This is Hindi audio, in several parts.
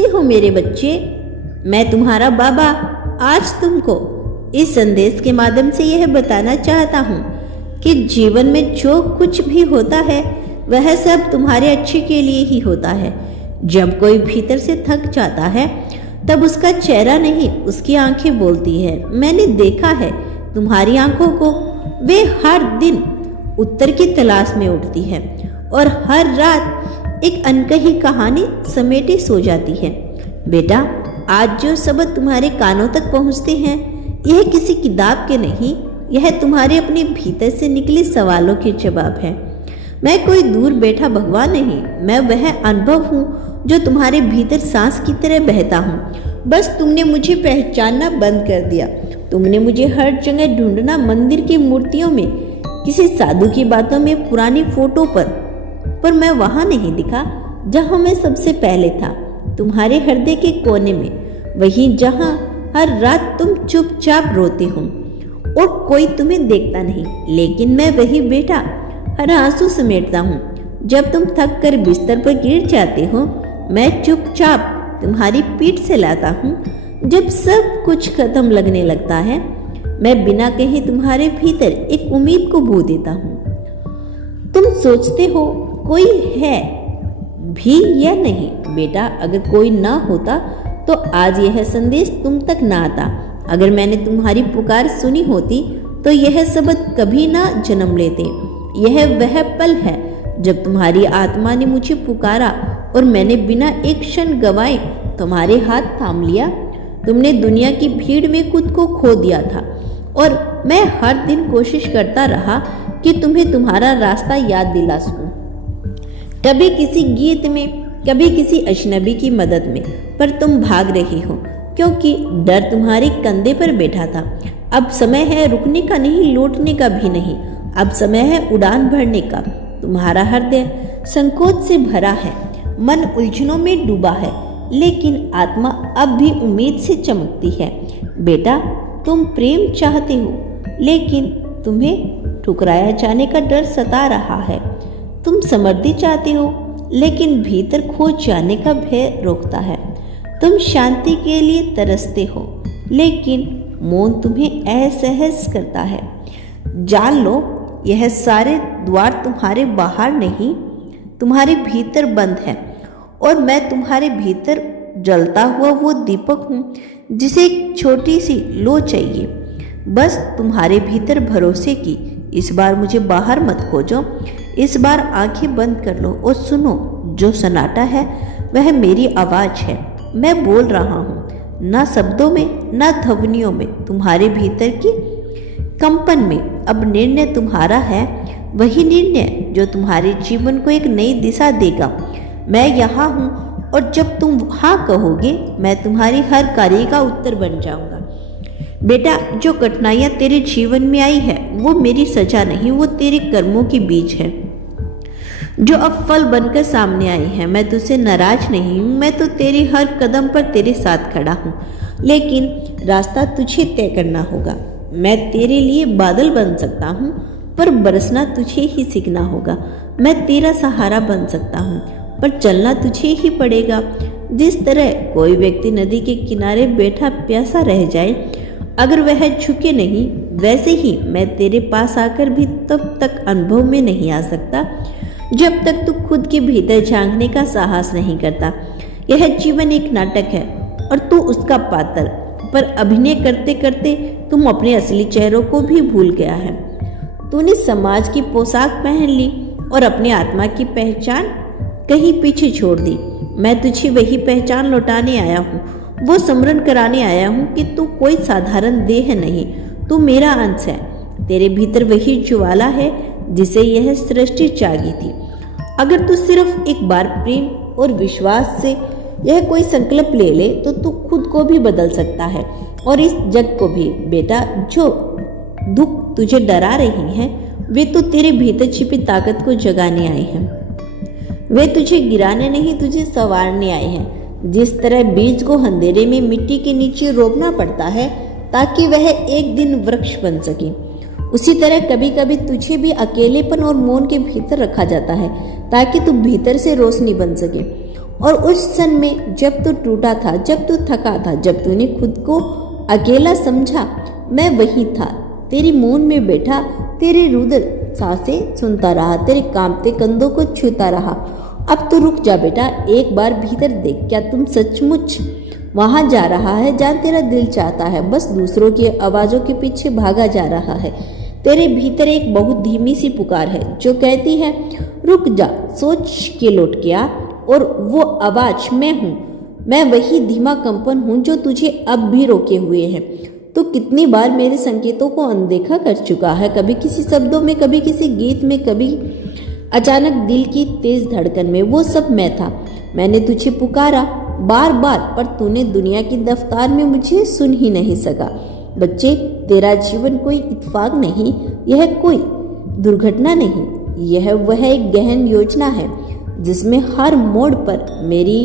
कैसे हो मेरे बच्चे? मैं तुम्हारा बाबा आज तुमको इस संदेश के माध्यम से यह बताना चाहता हूँ कि जीवन में जो कुछ भी होता है वह सब तुम्हारे अच्छे के लिए ही होता है। जब कोई भीतर से थक जाता है तब उसका चेहरा नहीं, उसकी आंखें बोलती है। मैंने देखा है तुम्हारी आंखों को, वे हर दिन उत्तर की तलाश में उठती है और हर रात एक अनकही कहानी समेटे सो जाती है। बेटा, आज जो शब्द तुम्हारे कानों तक पहुंचते हैं यह किसी किताब के नहीं, यह तुम्हारे अपने भीतर से निकले सवालों के जवाब है। मैं कोई दूर बैठा भगवान नहीं, मैं वह अनुभव हूँ जो तुम्हारे भीतर सांस की तरह बहता हूँ। बस तुमने मुझे पहचानना बंद कर दिया। तुमने मुझे हर जगह ढूंढना, मंदिर की मूर्तियों में, किसी साधु की बातों में, पुरानी फोटो पर मैं वहां नहीं दिखा जहां मैं सबसे पहले था, तुम्हारे हृदय के कोने में, वहीं जहां हर रात तुम चुपचाप रोते हो और कोई तुम्हें देखता नहीं। लेकिन मैं वही बेटा, हर आंसू समेटता हूँ। जब तुम थक कर बिस्तर पर गिर जाते हो, मैं चुपचाप तुम्हारी पीठ से लाता हूँ। जब सब कुछ खत्म लगने लगता है, मैं बिना कहे तुम्हारे भीतर एक उम्मीद को बो देता हूँ। तुम सोचते हो कोई है भी या नहीं? बेटा, अगर कोई ना होता तो आज यह संदेश तुम तक ना आता। अगर मैंने तुम्हारी पुकार सुनी होती तो यह शब्द कभी ना जन्म लेते। यह वह पल है जब तुम्हारी आत्मा ने मुझे पुकारा और मैंने बिना एक क्षण गवाए तुम्हारे हाथ थाम लिया। तुमने दुनिया की भीड़ में खुद को खो दिया था और मैं हर दिन कोशिश करता रहा कि तुम्हें तुम्हारा रास्ता याद दिला सकूं। कभी किसी गीत में, कभी किसी अजनबी की मदद में, पर तुम भाग रही हो क्योंकि डर तुम्हारे कंधे पर बैठा था। अब समय है रुकने का नहीं, लौटने का भी नहीं। अब समय है उड़ान भरने का। तुम्हारा हृदय संकोच से भरा है, मन उलझनों में डूबा है, लेकिन आत्मा अब भी उम्मीद से चमकती है। बेटा, तुम प्रेम चाहते हो, लेकिन तुम्हें ठुकराया जाने का डर सता रहा है। तुम समृद्धि चाहते हो, लेकिन भीतर खो जाने का भय रोकता है। तुम शांति के लिए तरसते हो, लेकिन मौन तुम्हें असहज करता है। जान लो, यह सारे द्वार तुम्हारे बाहर नहीं, तुम्हारे भीतर बंद है और मैं तुम्हारे भीतर जलता हुआ वो दीपक हूँ जिसे एक छोटी सी लो चाहिए, बस तुम्हारे भीतर भरोसे की। इस बार मुझे बाहर मत खोजो, इस बार आंखें बंद कर लो और सुनो। जो सन्नाटा है वह मेरी आवाज़ है। मैं बोल रहा हूँ, ना शब्दों में ना ध्वनियों में, तुम्हारे भीतर की कंपन में। अब निर्णय तुम्हारा है, वही निर्णय जो तुम्हारे जीवन को एक नई दिशा देगा। मैं यहाँ हूँ और जब तुम हाँ कहोगे, मैं तुम्हारी हर कार्य का उत्तर बन जाऊंगा। बेटा, जो कठिनाइयाँ तेरे जीवन में आई है वो मेरी सजा नहीं, वो तेरे कर्मों के बीज है जो अब फल बनकर सामने आई है। मैं तुझसे नाराज नहीं हूँ, मैं तो तेरे हर कदम पर तेरे साथ खड़ा हूँ, लेकिन रास्ता तुझे तय करना होगा। मैं तेरे लिए बादल बन सकता हूँ, पर बरसना तुझे ही सीखना होगा। मैं तेरा सहारा बन सकता हूँ, पर चलना तुझे ही पड़ेगा। जिस तरह कोई व्यक्ति नदी के किनारे बैठा प्यासा रह जाए अगर वह झुके नहीं, वैसे ही मैं तेरे पास आकर भी तब तक अनुभव में नहीं आ सकता जब तक तू खुद के भीतर झांकने का साहस नहीं करता। यह जीवन एक नाटक है और तू उसका पात्र, पर अभिनय करते करते तुम अपने असली चेहरों को भी भूल गया है। तूने समाज की पोशाक पहन ली और अपनी आत्मा की पहचान कहीं पीछे छोड़ दी। मैं तुझे वही पहचान लौटाने आया हूँ, वो स्मरण कराने आया हूँ कि तू कोई साधारण देह नहीं, तू मेरा अंश है। तेरे भीतर वही ज्वाला है जिसे यह सृष्टि जागी थी। अगर तू सिर्फ एक बार प्रेम और विश्वास से यह कोई संकल्प ले ले तो तू खुद को भी बदल सकता है और इस जग को भी। बेटा, जो दुख तुझे डरा रही हैं वे तो तेरे भीतर छिपी ताकत को जगाने आए हैं। वे तुझे गिराने नहीं, तुझे संवारने आए हैं। जिस तरह बीज को अंधेरे में मिट्टी के नीचे रोपना पड़ता है ताकि वह एक दिन वृक्ष बन सके, उसी तरह कभी कभी तुझे भी अकेलेपन और मौन के भीतर रखा जाता है ताकि तू भीतर से रोशनी बन सके और उस क्षण में जब तू टूटा था, जब तू थका था, जब तूने खुद को अकेला समझा, मैं वही था, तेरी मौन में बैठा, तेरे रुदन सांसें सुनता रहा, तेरे कांपते कंधों को छूता रहा। अब तो रुक जा बेटा, एक बार भीतर देख, क्या तुम सचमुच वहां जा रहा है जहां तेरा दिल चाहता है? बस दूसरों की आवाजों के पीछे भागा जा रहा है। तेरे भीतर एक बहुत धीमी सी पुकार है जो कहती है, रुक जा, सोच के लौट के आ। और वो आवाज मैं हूँ, मैं वही धीमा कंपन हूँ जो तुझे अब भी रोके हुए है। तो कितनी बार मेरे संकेतों को अनदेखा कर चुका है, कभी किसी शब्दों में, कभी किसी गीत में, कभी अचानक दिल की तेज धड़कन में। वो सब मैं था, मैंने तुझे पुकारा बार बार, पर तूने दुनिया की रफ्तार में मुझे सुन ही नहीं सका। बच्चे, तेरा जीवन कोई इत्तेफाक नहीं, यह कोई दुर्घटना नहीं, यह वह एक गहन योजना है जिसमें हर मोड़ पर मेरी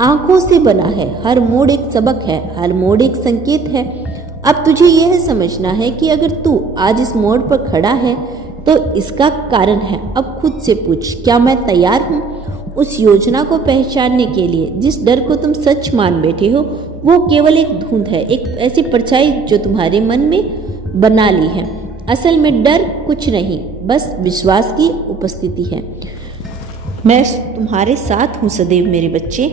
आंखों से बना है। हर मोड़ एक सबक है, हर मोड़ एक संकेत है। अब तुझे यह समझना है कि अगर तू आज इस मोड़ पर खड़ा है तो इसका कारण है। अब खुद से पूछ, क्या मैं तैयार हूँ उस योजना को पहचानने के लिए? जिस डर को तुम सच मान बैठे हो वो केवल एक धुंध है, एक ऐसी परछाई जो तुम्हारे मन में बना ली है। असल में डर कुछ नहीं, बस विश्वास की उपस्थिति है। मैं तुम्हारे साथ हूँ सदैव मेरे बच्चे।